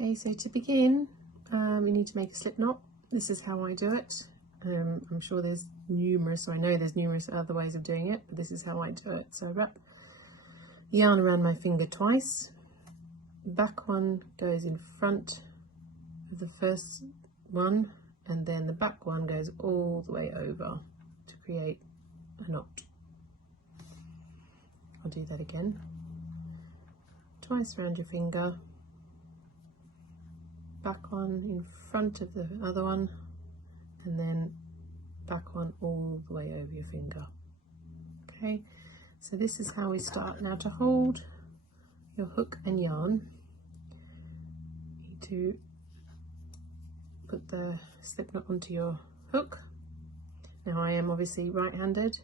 Okay, so to begin, you need to make a slip knot. This is how I do it. I'm sure there's numerous, or I know there's numerous other ways of doing it, but this is how I do it. So wrap yarn around my finger twice. The back one goes in front of the first one, and then the back one goes all the way over to create a knot. I'll do that again. Twice around your finger, back one in front of the other one, and then back one all the way over your finger. Okay, so this is how we start. Now, to hold your hook and yarn, you need to put the slip knot onto your hook. Now, I am obviously right-handed.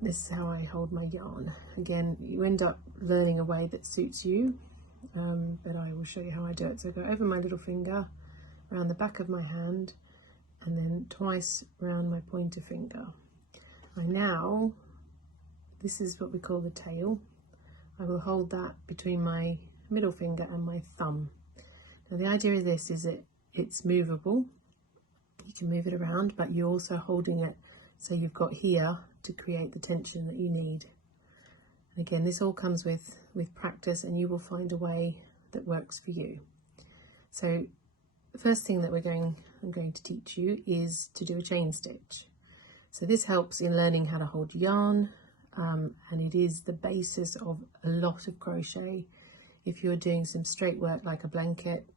This is how I hold my yarn. Again, you end up learning a way that suits you, but I will show you how I do it. So go over my little finger, around the back of my hand, and then twice around my pointer finger. Now, this is what we call the tail. I will hold that between my middle finger and my thumb. Now, the idea of this is it's movable. You can move it around, but you're also holding it so you've got here to create the tension that you need. And again, this all comes with practice, and you will find a way that works for you. So the first thing that I'm going to teach you is to do a chain stitch. So this helps in learning how to hold yarn, and it is the basis of a lot of crochet. If you're doing some straight work like a blanket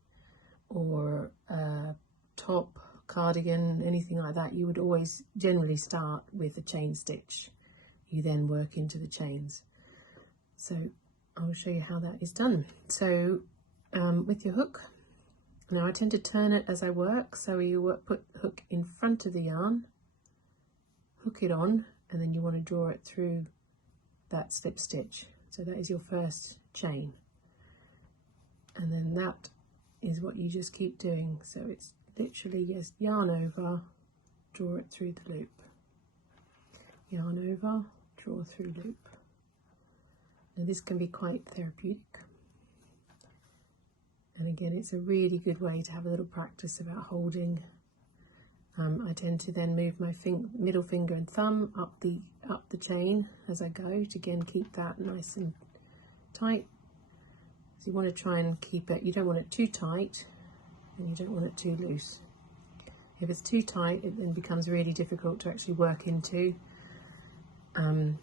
or a top, cardigan, anything like that, you would always generally start with a chain stitch. You then work into the chains. So I'll show you how that is done. So with your hook, now I tend to turn it as I work, so you put the hook in front of the yarn, hook it on, and then you want to draw it through that slip stitch. So that is your first chain, and then that is what you just keep doing. So it's literally just yarn over, draw it through the loop, yarn over, draw through loop. Now this can be quite therapeutic, and again, it's a really good way to have a little practice about holding. I tend to then move my middle finger and thumb up the chain as I go to again keep that nice and tight. So you want to try and keep it, you don't want it too tight and you don't want it too loose. If it's too tight, it then becomes really difficult to actually work into, and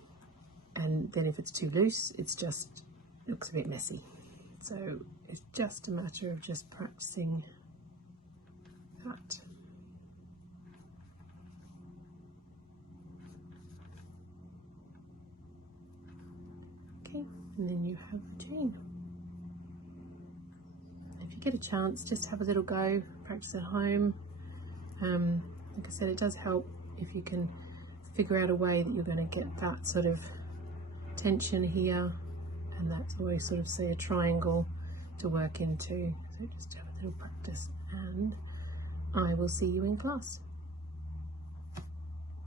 then if it's too loose, it looks a bit messy. So it's just a matter of just practicing that. Okay, and then you have the chain. If you get a chance, just have a little go, practice at home. Like I said, it does help if you can figure out a way that you're going to get that sort of tension here, and that's always sort of, say, a triangle to work into. So just have a little practice, and I will see you in class.